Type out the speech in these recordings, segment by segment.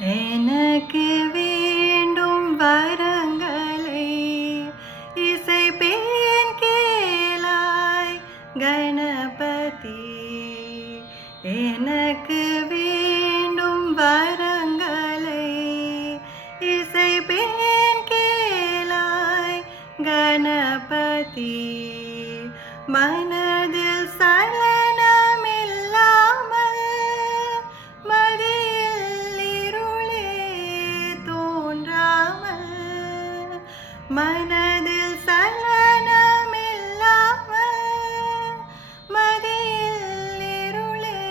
எனக்கு வேண்டும் வரங்களை இசைப்பேன் கேளாய் கணபதி. எனக்கு வேண்டும் வரங்களை இசைப்பேன் கேளாய் கணபதி. மனதில் சலனமில்லாமல் மதியில் இருளே தோன்றாமல், மனதில் சலனமில்லாமல் மதியில் இருளே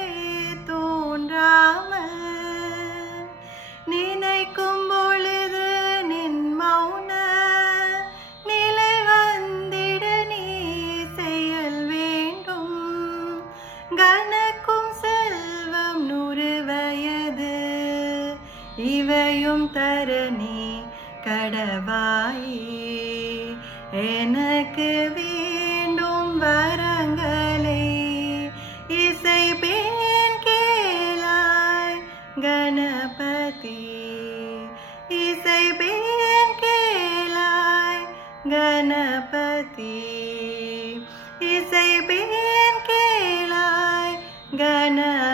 தோன்றாமல், நினைக்கும் பொழுது நின் மௌன நிலை வந்திட நீ செயல் வேண்டும். கணக்கும் செல்வம் 100 வயது இவையும் தர நீ கடவாயே. எனக்கு வேண்டும் வரங்களை இசைப்பேன் கேளாய் கணபதி. இசைப்பேன் கேளாய் கணபதி. இசைப்பேன் கேளாய் கணபதி.